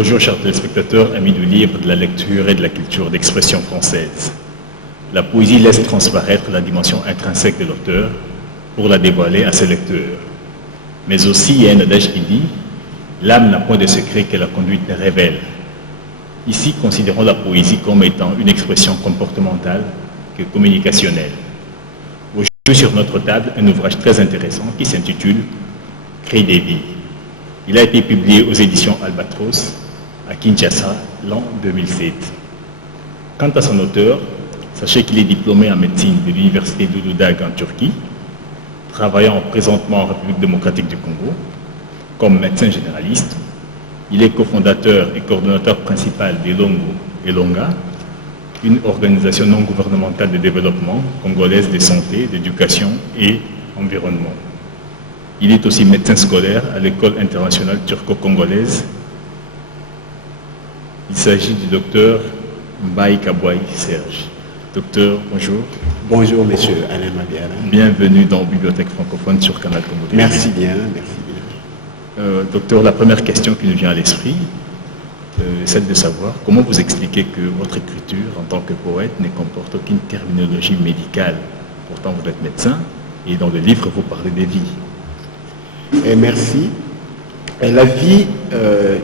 Bonjour chers téléspectateurs, amis du livre, de la lecture et de la culture d'expression française. La poésie laisse transparaître la dimension intrinsèque de l'auteur pour la dévoiler à ses lecteurs. Mais aussi, il y a un adage qui dit « L'âme n'a point de secret que la conduite révèle ». Ici, considérons la poésie comme étant une expression comportementale que communicationnelle. Aujourd'hui, sur notre table, un ouvrage très intéressant qui s'intitule « Cris des vies ». Il a été publié aux éditions Albatros à Kinshasa l'an 2007. Quant à son auteur, sachez qu'il est diplômé en médecine de l'université d'Ouloudag en Turquie, travaillant présentement en République démocratique du Congo comme médecin généraliste. Il est cofondateur et coordonnateur principal d'Elongo Elonga, une organisation non gouvernementale de développement congolaise de santé, d'éducation et environnement. Il est aussi médecin scolaire à l'école internationale turco-congolaise. Il s'agit du docteur Mbaye Kabouaï Serge. Docteur, bonjour. Bonjour, monsieur Alain Mabiala. Bienvenue dans Bibliothèque francophone sur Canal Congo. Merci bien, merci bien. Docteur, la première question qui nous vient à l'esprit, est celle de savoir comment vous expliquez que votre écriture en tant que poète ne comporte aucune terminologie médicale. Pourtant, vous êtes médecin et dans le livre, vous parlez des vies. Merci. La vie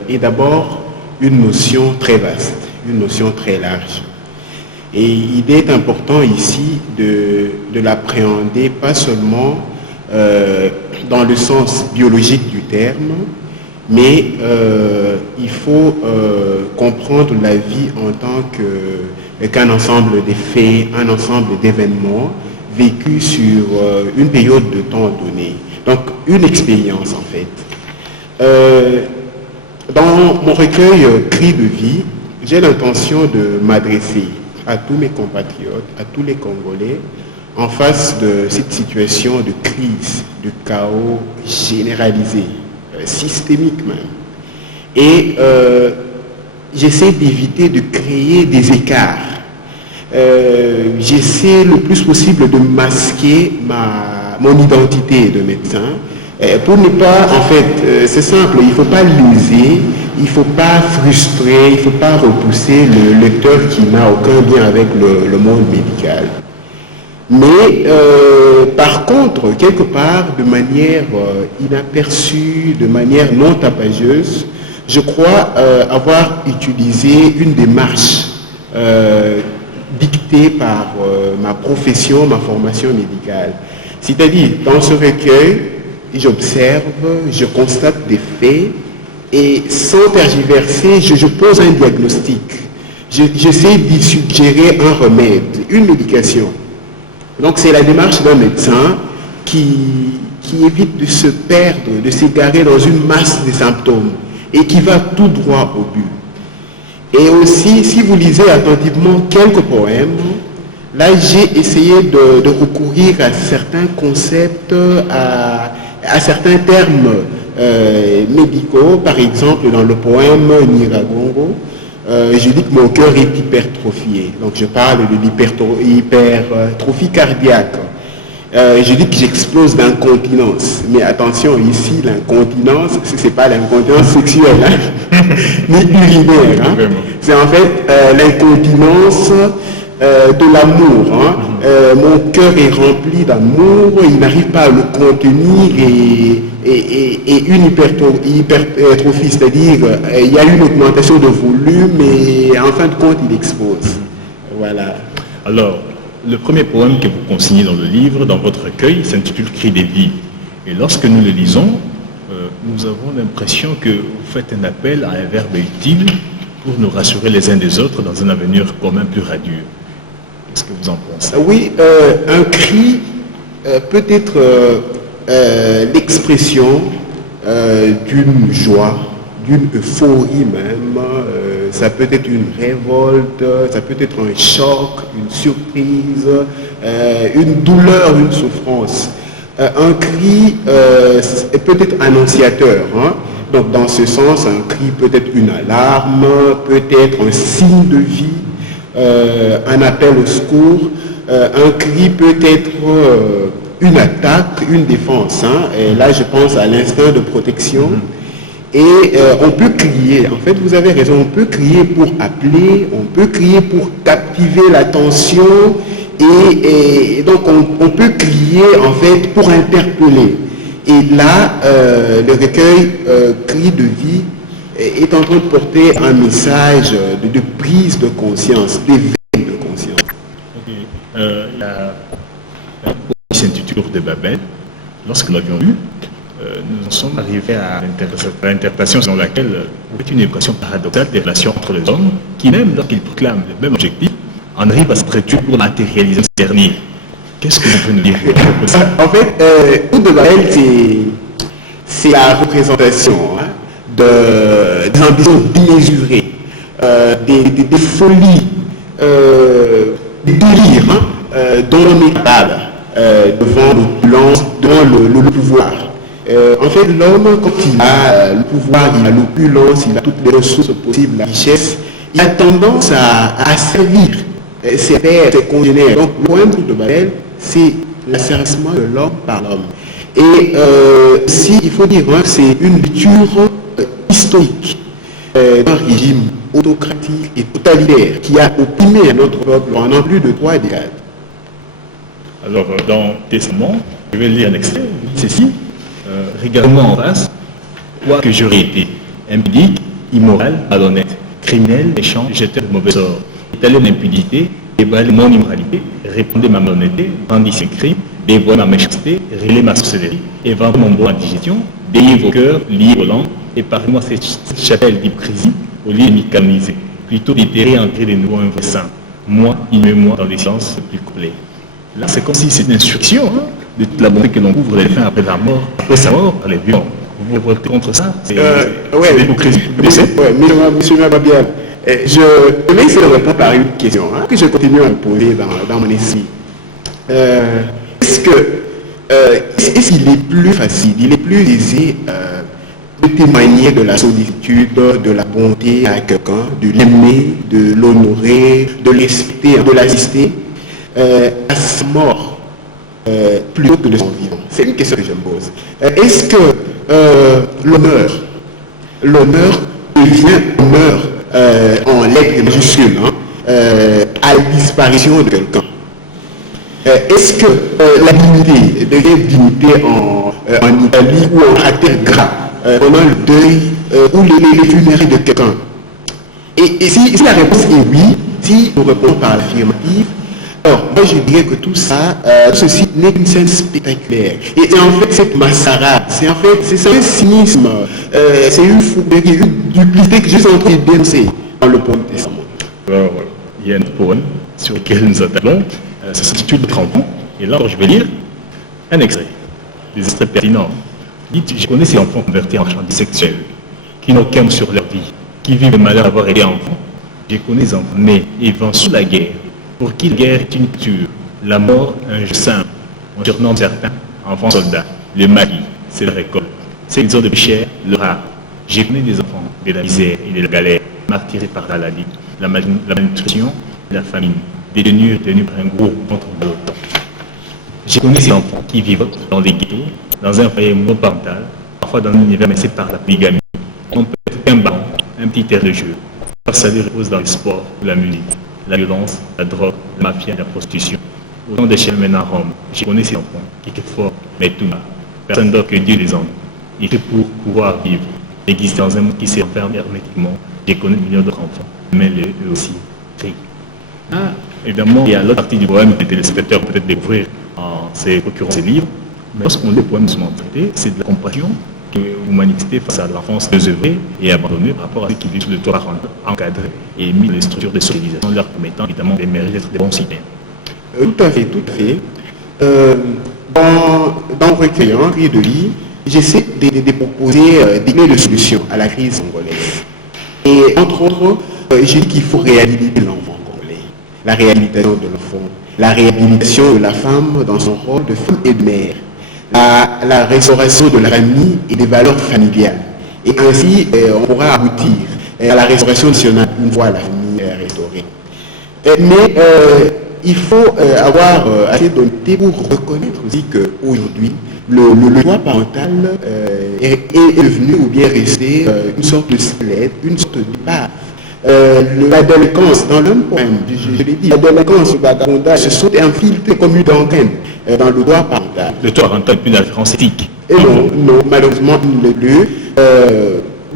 est d'abord une notion très vaste, une notion très large. Et il est important ici de l'appréhender pas seulement dans le sens biologique du terme, mais il faut comprendre la vie en tant qu'un ensemble de faits, un ensemble d'événements vécus sur une période de temps donnée. Donc, une expérience, en fait. Dans mon recueil « Cris de vie », j'ai l'intention de m'adresser à tous mes compatriotes, à tous les Congolais, en face de cette situation de crise, de chaos généralisé, systémique même. Et j'essaie d'éviter de créer des écarts. J'essaie le plus possible de masquer mon identité de médecin, pour ne pas, en fait, c'est simple, il ne faut pas léser, il ne faut pas frustrer, il ne faut pas repousser le lecteur qui n'a aucun lien avec le monde médical. Mais par contre, quelque part, de manière inaperçue, de manière non tapageuse, je crois avoir utilisé une démarche dictée par ma profession, ma formation médicale. C'est-à-dire, dans ce recueil, j'observe, je constate des faits et sans tergiverser, je pose un diagnostic. J'essaie d'y suggérer un remède, une médication. Donc c'est la démarche d'un médecin qui évite de se perdre, de s'égarer dans une masse de symptômes et qui va tout droit au but. Et aussi, si vous lisez attentivement quelques poèmes, là, j'ai essayé de recourir à certains concepts, à certains termes médicaux. Par exemple, dans le poème Niragongo, je dis que mon cœur est hypertrophié. Donc, je parle de l'hypertrophie cardiaque. Je dis que j'explose d'incontinence. Mais attention, ici, l'incontinence, ce n'est pas l'incontinence sexuelle, hein, ni urinaire. Hein. C'est en fait l'incontinence de l'amour. Hein. Mon cœur est rempli d'amour, il n'arrive pas à le contenir et une hypertrophie, c'est-à-dire il y a une augmentation de volume et en fin de compte il explose. Voilà. Alors, le premier poème que vous consignez dans le livre, dans votre recueil, s'intitule « Cris des vies ». Et lorsque nous le lisons, nous avons l'impression que vous faites un appel à un verbe utile pour nous rassurer les uns des autres dans un avenir commun plus radieux. Qu'est-ce que vous en pensez? Oui, un cri peut être l'expression d'une joie, d'une euphorie même, ça peut être une révolte, ça peut être un choc, une surprise, une douleur, une souffrance. Un cri peut être annonciateur. Hein? Donc dans ce sens, un cri peut être une alarme, peut être un signe de vie, un appel au secours. Un cri peut être une attaque, une défense. Hein? Et là, je pense à l'instinct de protection. on peut crier, en fait vous avez raison, on peut crier pour appeler, on peut crier pour captiver l'attention, et donc on peut crier en fait pour interpeller. Et là, le recueil Cris de vie est en train de porter un message de prise de conscience, d'éveil de conscience. La ceinture de Babel, lorsque nous l'avions lu, nous en sommes arrivés à l'interprétation selon laquelle c'est une équation paradoxale des relations entre les hommes qui, même lorsqu'ils proclament le même objectif, en arrivent à se traiter pour matérialiser ce dernier. Qu'est-ce que vous pouvez nous dire? En fait, Cris de Babel, c'est la représentation des ambitions démesurées, des folies, des délires dont on est capable devant l'opulence, devant le pouvoir. En fait, l'homme, quand il a le pouvoir, il a l'opulence, il a toutes les ressources possibles, la richesse, il a tendance à servir ses pairs, ses congénères. Donc, le poème de Babel, c'est l'asservissement de l'homme par l'homme. Et si il faut dire que c'est une lecture historique d'un régime autocratique et totalitaire qui a opprimé notre peuple pendant plus de 3 décades. Alors, dans Testament, je vais lire un extrait. Ceci, regarde-moi en face, quoi que j'aurais été, impudique, immoral, malhonnête, criminel, méchant, jeteur de mauvais sort, étaler l'impunité, déballer mon immoralité, répondre ma malhonnêteté, brandir mes crimes, dévoiler ma méchanceté, révéler ma sorcellerie, éventer mon bon indigestion, délier vos cœurs, lier vos langues, et parlez-moi cette chapelle d'hypocrisie, au lieu de m'y canoniser, plutôt déterrer entrer de nouveau un vrai saint. Moi, inhumez-moi dans les sens plus complets. Là, c'est comme si c'est une instruction de toute la bonté que l'on couvre les fins après la mort, après sa mort, par les violents. Vous vous votez contre ça? C'est l'hypocrisie. Oui, monsieur Mababial, je vais essayer de répondre par une question que je continue à me poser dans mon esprit. Est-ce qu'il est plus facile, il est plus aisé de témoigner de la solitude, de la bonté à quelqu'un, de l'aimer, de l'honorer, de respecter, de l'assister à sa mort plutôt que de son vivant? C'est une question que je me pose. Est-ce que l'honneur devient honneur en lettres majuscules à la disparition de quelqu'un? Est-ce que la dignité devient dignité en Italie ou en caractère gras pendant le deuil ou les funérailles de quelqu'un? Et si la réponse est oui, si nous répondons par l'affirmative, alors moi je dirais que tout ça, ceci n'est qu'une scène spectaculaire. Et en fait cette mascarade, c'est un cynisme, c'est une fouguerie, une duplicité que je suis en train de dénoncer dans le poème Testament. Alors, il y a un poème sur lequel nous attaquons, ça s'intitule Notre enfant, et là je vais lire un extrait, des extraits pertinents. Dites, je connais ces enfants convertis en marchandises sexuelles, qui n'ont qu'un sur leur vie, qui vivent le malheur d'avoir été enfants. Je connais des enfants nés et vivant sous la guerre, pour qui la guerre est une culture, la mort un jeu simple. On surnomme certains enfants soldats, le maquis, c'est la récolte, c'est qu'ils ont de chair, le rare. Je connais des enfants de la misère et de la galère, martyrés par la maladie, la malnutrition et la famine, détenus par un gros contre l'autre. Je connais ces enfants qui vivent dans des ghettos, dans un foyer monoparental, parfois dans un univers menacé par la polygamie. On peut être qu'un ballon, un petit terre de jeu. Leur salut repose dans le sport ou la musique, la violence, la drogue, la mafia et la prostitution. Autant de chemins mènent à Rome. Je connais ces enfants qui étaient forts, mais tout mal. Personne d'autre que Dieu les envoie. Il fait pour pouvoir vivre, exister dans un monde qui s'enferme hermétiquement. Je connais millions d'autres enfants, mais eux aussi crient. Évidemment, il y a l'autre partie du poème que les téléspectateurs peuvent peut-être découvrir en se procurant ces livres. Mais lorsqu'on lit le poème seulement traité, c'est de la compassion de l'humanité face à l'enfance désœuvrée et abandonnée par rapport à ceux qui vivent sous le toit encadré et mis dans les structures de socialisation, leur permettant évidemment d'émerger d'être des bons citoyens. Tout à fait. Dans le recueil Cris de vie, j'essaie de proposer des clés de solution à la crise congolaise. Et entre autres, j'ai dit qu'il faut réhabiliter l'enfant congolais, la réhabilitation de l'enfant, la réhabilitation de la femme dans son rôle de femme et de mère, la restauration de la famille et des valeurs familiales. Et ainsi, on pourra aboutir à la restauration nationale une fois la famille restaurée. Mais il faut avoir assez d'honnêteté pour reconnaître aussi qu'aujourd'hui, le droit parental est devenu ou bien resté une sorte de squelette, une sorte de base. La délinquance, dans le même poème, je l'ai dit, la délinquance, le vagabondage se sont infiltrés comme une gangrène dans le droit parental. Le droit parental plus la référence éthique. Et non, malheureusement, il ne l'est plus.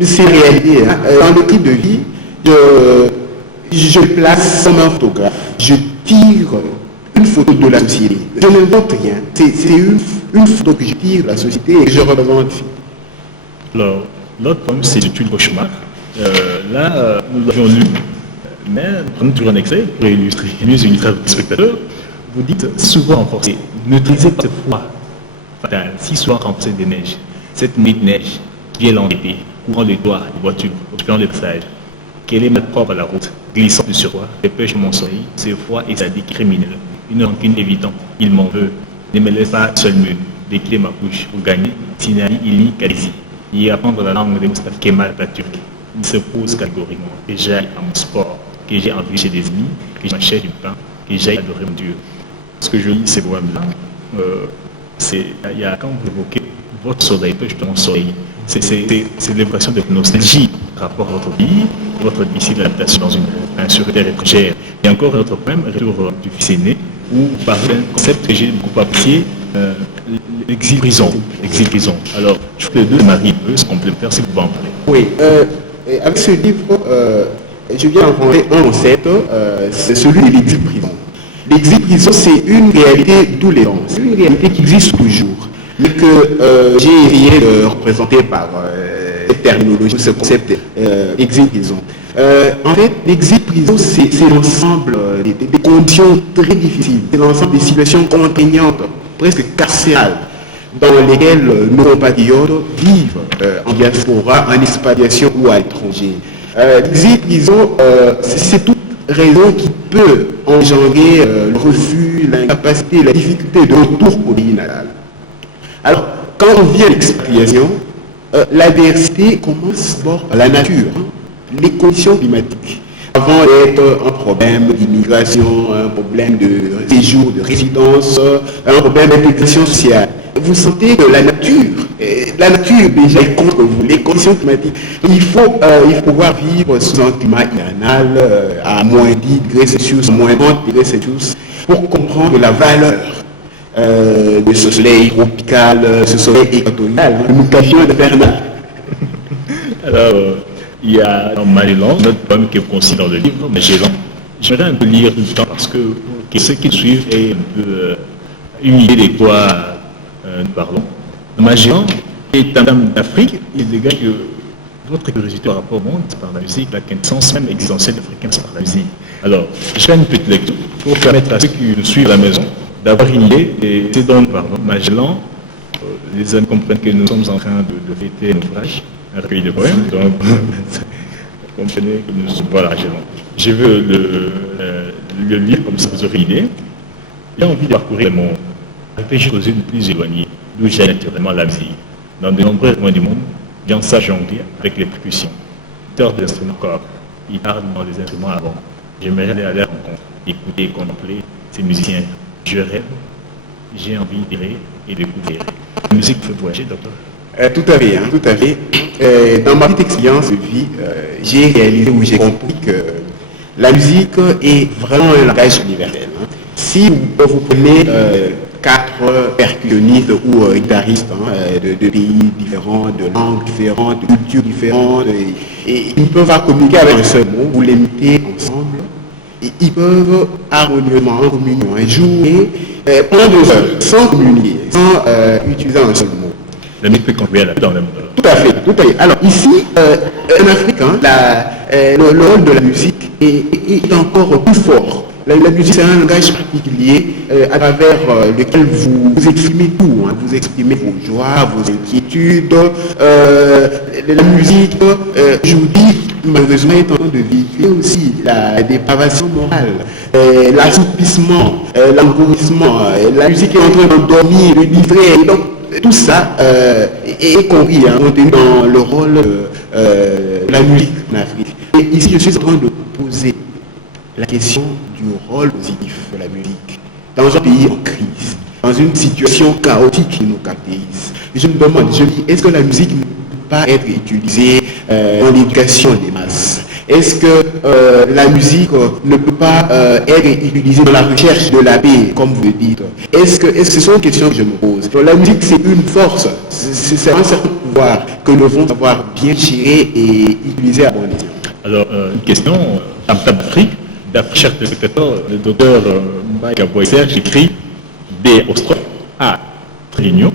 C'est réalité. Hein. Dans le type de vie, je place comme un photographe. Je tire une photo de la société. Je n'invente rien. C'est une photo que je tire de la société et que je représente. Alors, l'autre poème, c'est le cauchemar. Nous l'avions lu, mais prenons toujours un extrait pour illustrer aux spectateurs. Vous dites souvent renforcé, neutralisez cette foi fatale, si souvent renforcée des neiges. Cette nuit de neige qui vient l'embêter, couvrant les toits, les voitures, obstruant le passage. Qu'elle est mal propre à la route, glissant de sur toi, dépêche mon soleil, c'est froid et sadique criminel. Une rancune évidente, il m'en veut. Ne me laisse pas seul me décler ma bouche pour gagner. Sinali, Ili, Kalizi. Y apprendre la langue de Mustafa Kemal Atatürk. Il se pose catégoriquement que j'aille à mon sport, que j'ai envie chez des amis, que j'achète du pain, que j'aille adorer mon Dieu. Ce que je lis ces poèmes-là, il y a quand vous évoquez votre soleil, mon soleil, c'est l'évocation de nostalgie par rapport à votre vie, votre difficile adaptation dans une sur terre étrangère. Il y a encore un autre poème, Retour du fils aîné, où vous parlez d'un concept que j'ai beaucoup apprécié, l'exil-prison. Alors, je trouve que les deux marient un peu, se complémentaires, si vous pouvez en parler. Oui, avec ce livre, je viens d'inventer un concept, c'est celui de l'exil-prison. L'exil-prison, c'est une réalité d'où les temps. C'est une réalité qui existe toujours, mais que j'ai essayé de représenter par cette terminologie, ce concept exil-prison. En fait, l'exil-prison, c'est l'ensemble des conditions très difficiles, c'est l'ensemble des situations contraignantes, presque carcérales, dans lesquelles nos compatriotes vivent en diaspora, en expatriation ou à l'étranger. L'exil-prison, c'est toute raison qui peut engendrer le refus, l'incapacité, la difficulté de retour au pays natal. Alors, quand on vit à l'expatriation, l'adversité commence d'abord par la nature, les conditions climatiques. Avant d'être un problème d'immigration, un problème de séjour, de résidence, un problème d'intégration sociale, vous sentez que la nature déjà est contre vous, les conditions climatiques. Il faut pouvoir vivre sous un climat hivernal à moins 10 degrés Celsius, moins 30 degrés Celsius, pour comprendre la valeur de ce soleil tropical, ce soleil équatorial, nous cachions infernal. Alors, il y a dans Magellan, notre poème qui est concis dans le livre, Magellan. J'aimerais un peu lire tout le temps parce que ceux qui suivent aient un peu une idée de quoi nous parlons. Magellan est un homme d'Afrique, il dégage que votre curiosité par rapport au monde, c'est par la musique, la quintessence même existentielle africaine, c'est par la musique. Alors, je fais une petite lecture pour permettre à ceux qui nous suivent à la maison d'avoir une idée, et c'est donc, Magellan, les hommes comprennent que nous sommes en train de fêter un ouvrage, un recueil de poèmes, donc vous comprenez que nous sommes, voilà, Magellan. Je veux le lire comme ça vous aurez une idée. J'ai envie de parcourir mon réfléchir aux unes plus éloignées, d'où j'ai naturellement la musique. Dans de nombreux coins du monde, j'en sais jongler avec les percussions. Tord des instruments corps, ils parlent dans les instruments avant. J'aimerais aller à leur rencontre, écouter et contempler ces musiciens. Je rêve, j'ai envie d'errer et de découvrir. La musique peut voyager, docteur? Tout à fait, hein, tout à fait. Dans ma petite expérience de vie, j'ai réalisé ou j'ai compris que la musique est vraiment un langage universel. Hein. Si vous prenez 4 percussionnistes ou guitaristes de pays différents, de langues différentes, de cultures différentes, et ils peuvent pas communiquer avec un seul mot, vous les mettez ensemble, et ils peuvent harmonieusement, en communion, jouer pendant 2 heures, sans communiquer, sans utiliser un seul mot. La musique peut contribuer à la paix dans le monde. Tout à fait, tout à fait. Alors ici, en Afrique, le rôle de la musique est encore plus fort. La musique, c'est un langage particulier à travers lequel vous exprimez tout. Hein. Vous exprimez vos joies, vos inquiétudes. La musique, aujourd'hui, malheureusement, est en train de véhiculer aussi la dépravation morale, l'assoupissement, l'engourdissement. La musique est en train d'endormir, de livrer. Donc, tout ça est compris, hein, contenu dans le rôle de la musique en Afrique. Et ici, je suis en train de poser la question du rôle positif de la musique dans un pays en crise, dans dans une situation chaotique qui nous caractérise. Je me demande, je me dis, est-ce que la musique ne peut pas être utilisée dans l'éducation des masses? Est-ce que la musique ne peut pas être utilisée dans la recherche de la paix, comme vous le dites? Est-ce que ce sont des questions que je me pose? La musique, c'est une force, c'est un certain pouvoir que nous devons savoir bien gérer et utiliser à bon escient. Alors, une question, en d'Afrique, d'après chaque spectateur, le docteur Mike Aboisser, j'écris D ostrophe A tréunion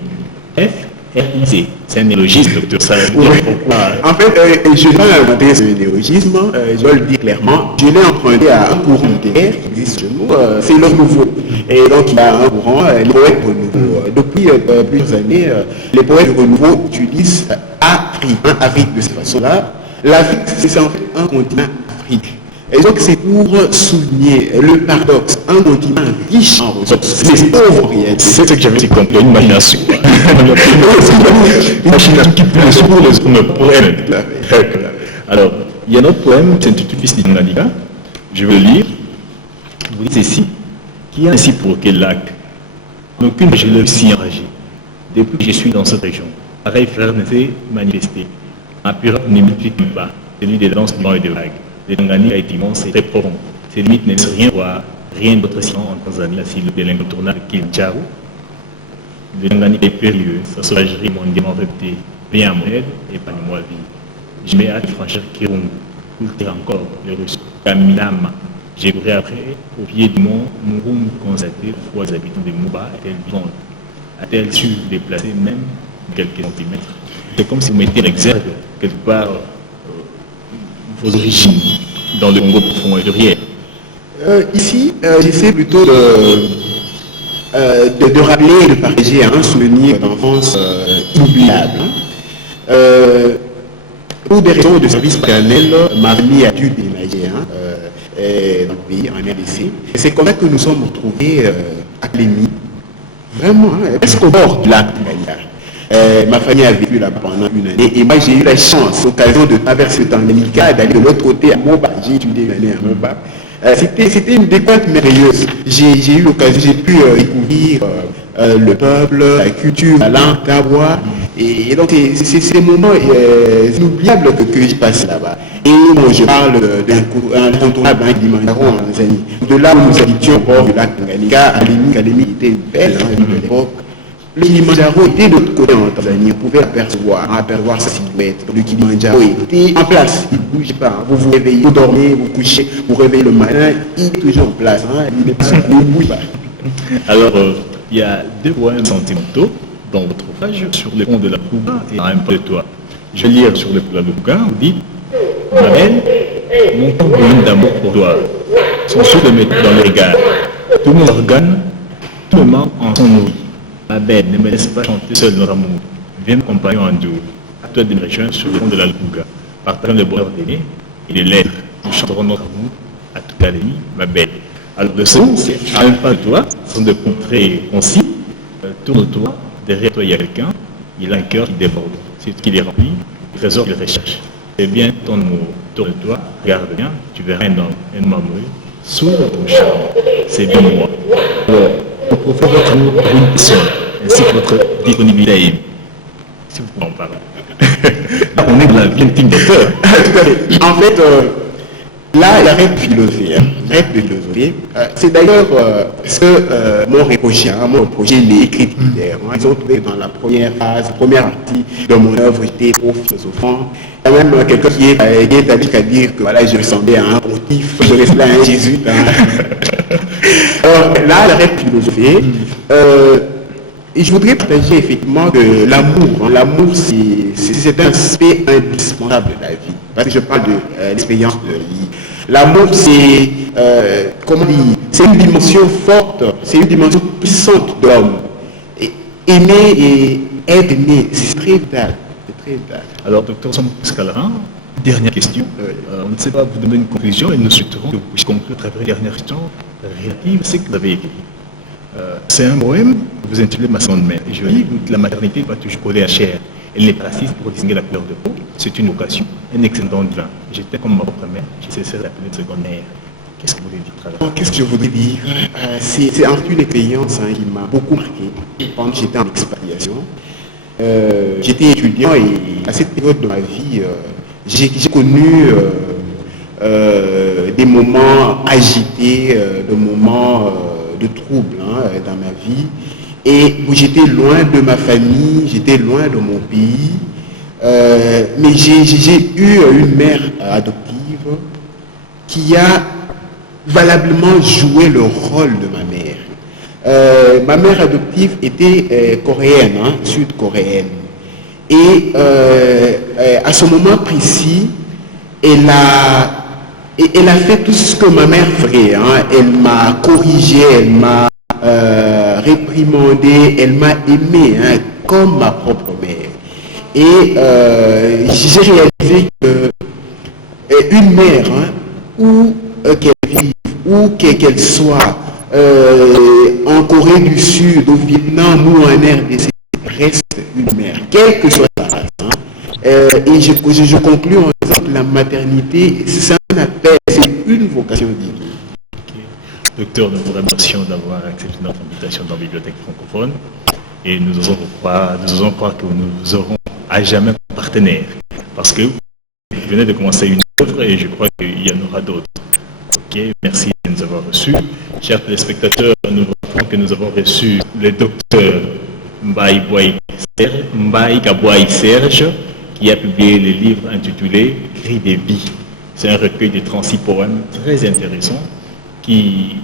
F R-I-C. C'est un néologisme, docteur. Ça veut dire pourquoi. En fait, je n'ai pas inventé ce néologisme, je dois le dire clairement. Je l'ai emprunté à un courant littéraire qui existe chez nous, c'est le nouveau. Et donc, il y a un courant, les poètes renouveau. Depuis plusieurs années, les poètes renouveau utilisent Afrique de cette façon-là. L'Afrique, c'est en fait un continent africain. Et donc c'est pour souligner le paradoxe, un continent riche en ressources, mais pauvre en réalité. C'est ce que j'avais compris, une imagination. Une imagination qui peut sur les hommes pour elle. Alors, il y a un autre poème, c'est intitulé Fils d'Inganika. Je vais le lire. Vous dites ceci, qui a ainsi provoqué l'acte. En aucune je l'ai si enragé. Depuis que je suis dans cette région, pareil frère ne s'est manifesté. Ma pure ne multiplie pas, celui des danses du vent et des vagues. Le Tanganyika est immense et très profond. Ses limites ne laissent rien voir, rien d'autre sinon en Tanzanie, la cible de l'incontournable Kilimanjaro. Le Tanganyika est périlleux, sa sauvagerie mondialement réputée. Viens à mon aide, épargne-moi vie. Je m'ai hâte de franchir Kirungu, cultiver encore les Russes. Kamilama, j'ai couru après, au pied du mont Murum, constaté la foi des habitants de Mouba est-elle vivante? A-t-elle su déplacer même quelques centimètres? C'est comme si vous mettiez en exergue quelque part vos origines dans le Congo profond et de rien. Ici, j'essaie plutôt de rappeler et de partager un souvenir d'enfance inoubliable. Pour des raisons de service paternel, ma famille a dû déménager dans le pays, en RDC. Et c'est comme ça que nous sommes retrouvés à Clémy, vraiment, presque au bord du lac Tanganyika. Ma famille a vécu là pendant une année et moi j'ai eu la chance, l'occasion de traverser le Tanganyika, d'aller de l'autre côté à Moba. J'ai étudié une année à Moba. C'était une découverte merveilleuse. J'ai eu l'occasion, j'ai pu découvrir le peuple, la culture, la langue, la voix. Et donc c'est ces moments inoubliables que j'ai passé là-bas. Et moi je parle d'un incontournable Kilimanjaro en Tanzanie. De là où nous habitions au bord du lac Tanganyika, Académie était une belle ville de l'époque. Le Kilimanjaro était de l'autre côté en Tanzanie, on pouvait apercevoir sa silhouette. Le Kilimanjaro était en place, il ne bouge pas. Vous vous réveillez, vous dormez, vous couchez, vous réveillez le matin, il est toujours en place, il ne bouge pas. Alors, il y a deux poèmes sentimentaux dans votre ouvrage sur le pont de la Louga et un peu de toi. Je vais lire sur le pont de la Louga, vous dites ma belle, mon temps brûle d'amour pour toi, son souffle me met dans le regard, tout mon organe, tout me manque en son nourri. Ma belle, ne me laisse pas chanter seul notre amour. Viens m'accompagner en doux. À toi de me rejoindre sur le pont de la Louga. Partageons le bonheur d'aimer et les lettres. Nous chanterons notre amour à toute l'année, ma belle. Alors le second, c'est à un pas de toi, ce sont des points très concis. Tourne-toi, derrière toi il y a quelqu'un, il a un cœur qui déborde. C'est ce qu'il est rempli, le trésor de recherche. C'est bien ton amour, tourne-toi, regarde bien, tu verras un homme amoureux, sous ton charme. C'est bien moi. Alors, vous profitez votre amour pour une personne, ainsi que votre disponibilité à aimer. Si vous pouvez en parler. Là, on est dans la quintique d'auteur. En fait, là, il y a rien de philosophie. C'est d'ailleurs ce que mon reproché, les écrits. Ils ont trouvé dans la première phase, première partie de mon œuvre, j'étais trop philosophant. Il y a même quelqu'un qui est allé à dire que voilà, je ressemblais à un pontife, je ressemblais à un jésuite. Alors là, il y a rien de philosophie. Et je voudrais partager effectivement de l'amour. L'amour, c'est un aspect indispensable de la vie. Parce que je parle de l'expérience de vie. L'amour, c'est, c'est une dimension forte, c'est une dimension puissante de l'homme. Aimer et être aimé, c'est très vital. Alors, docteur Scalarin, dernière question. On ne sait pas vous donner une conclusion et nous souhaiterons que vous puissiez conclure à travers une dernière question relative à ce que vous avez écrit. C'est un poème que vous intitulez Ma seconde mère. Et je dis que la maternité va toujours coller à chair. Elle n'est pas assise pour distinguer la couleur de peau. C'est une vocation, un excellent don divin. J'étais comme ma propre mère, je cesserai d'appeler de seconde mère. Qu'est-ce que vous voulez dire à travers? Bon, qu'est-ce que je voudrais dire? C'est en fait une expérience qui m'a beaucoup marqué pendant que j'étais en expatriation. J'étais étudiant et à cette période de ma vie, j'ai connu des moments agités, des moments de troubles dans ma vie. Et j'étais loin de ma famille, j'étais loin de mon pays. Mais j'ai eu une mère adoptive qui a valablement joué le rôle de ma mère. Ma mère adoptive était coréenne, sud-coréenne. Et à ce moment précis, elle a fait tout ce que ma mère ferait. Elle m'a corrigé, elle m'a réprimandé, elle m'a aimé comme ma propre mère. Et j'ai réalisé qu'une mère, où qu'elle vive, où qu'elle soit, en Corée du Sud, au Vietnam ou en RDC, reste une mère, quelle que soit sa race. Et je conclus en disant que la maternité, c'est un appel, c'est une vocation divine. Docteur, nous vous remercions d'avoir accepté notre invitation dans la bibliothèque francophone et nous osons croire que nous aurons à jamais un partenaire parce que vous venez de commencer une œuvre et je crois qu'il y en aura d'autres. Ok, merci de nous avoir reçus. Chers téléspectateurs, nous rappelons que nous avons reçu le docteur Mbaye Gabouaï Serge qui a publié le livre intitulé Cris des vies. C'est un recueil de 36 poèmes très intéressants qui